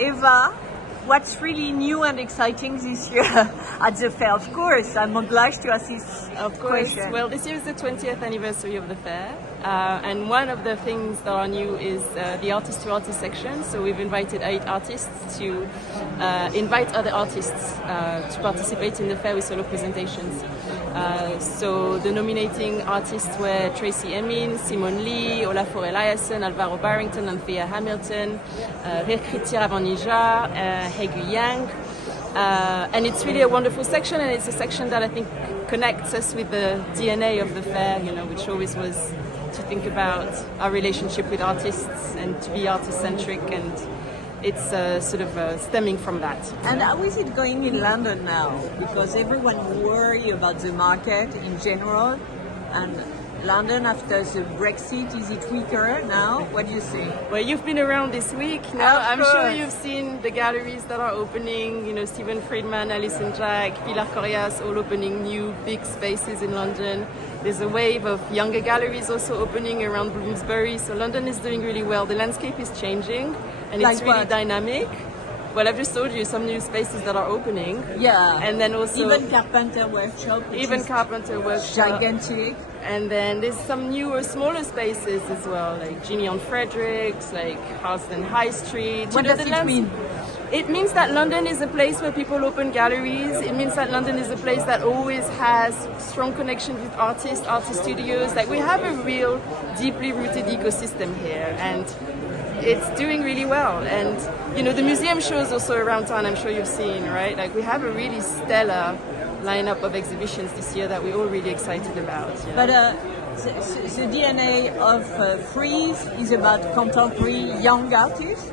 Eva, what's really new and exciting this year at the fair? Of course, I'm obliged to ask this question. Well, this year is the 20th anniversary of the fair, and one of the things that are new is the artist-to-artist section. So we've invited 8 artists to invite other artists to participate in the fair with solo presentations. So the nominating artists were Tracy Emin, Simone Lee, Olafur Eliasson, Alvaro Barrington, Anthea Hamilton, Rekritir Avanija, Hegu Yang. And it's really a wonderful section, and it's a section that I think connects us with the DNA of the fair, you know, which always was to think about our relationship with artists and to be artist-centric, and it's sort of stemming from that. And how is it going in London now? Because everyone worries about the market in general, and London after the Brexit, is it weaker now? What do you think? Well, you've been around this week now. Of I'm course. sure you've seen the galleries that are opening, you know, Stephen Friedman, Alison Jack, Pilar Correas, all opening new big spaces in London. There's a wave of younger galleries also opening around Bloomsbury, so London is doing really well. The landscape is changing, and Like it's really what? dynamic. Well, I've just told you some new spaces that are opening. Yeah. And then also even Carpenter Workshop. Which Carpenter Workshop. Gigantic. And then there's some newer, smaller spaces as well, like Jimmy on Fredericks, like Harlesden High Street. What does it mean? It means that London is a place where people open galleries. It means that London is a place that always has strong connection with artists, artist studios. Like, we have a real deeply rooted ecosystem here, and it's doing really well. And, you know, the museum shows also around town, I'm sure you've seen, right? Like, we have a really stellar lineup of exhibitions this year that we're all really excited about. You know? But the DNA of Frieze is about contemporary young artists.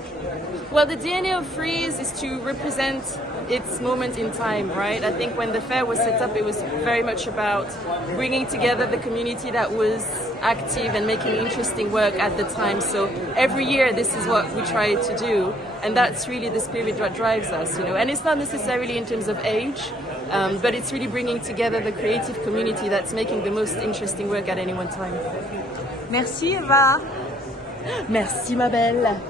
Well, the DNA of Frieze is to represent its moment in time, right? I think when the fair was set up, it was very much about bringing together the community that was active and making interesting work at the time. So every year, this is what we try to do, and that's really the spirit that drives us, you know. And it's not necessarily in terms of age, but it's really bringing together the creative community that's making the most interesting work at any one time. Merci Eva. Merci, ma belle.